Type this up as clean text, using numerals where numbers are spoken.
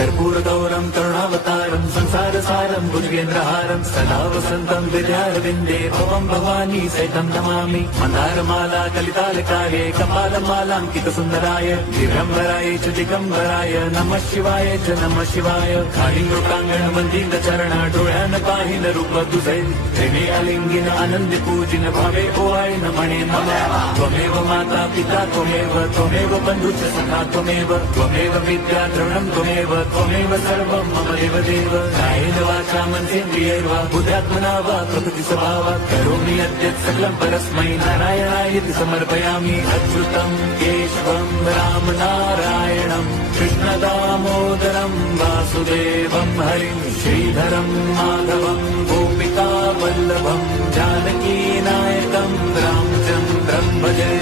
कर्पूरगौरं करुणावतारं संसारसारं भुजगेन्द्रहारं सदा वसन्तं विद्यारविन्दे भवं भवानी सहितं नमामि। मन्दारमाला कलितालकाये कपालमालाङ्कितसुन्दराय दिगम्बराय च दिगम्बराय नमः शिवाय च नमः शिवाय। काळिंगृतांगण वंदित चरण डोळ्यान पाहिन रूप तुझे प्रेमे अलिंगिन आनंद पूजिन भावे ओवाळीन म्हणे नमः। त्वमेव माता पिता त्वमेव बंधुच सखा त्वमेव विद्या द्रवणं त्वमेव सर्वं मम देव कायेन वाचा मनसेन्द्रियैर्वा बुद्ध्यात्मना वा प्रकृति स्वभावात् करोमि यद्यत् सकलं परस्मै नारायणायति समर्पयामि। अच्युतं केशवं राम नारायणं कृष्णदामोदरं वासुदेवं हरिं श्रीधरं माधवं गोपिका वल्लभं जानकी नायकं रामचन्द्रं भजे।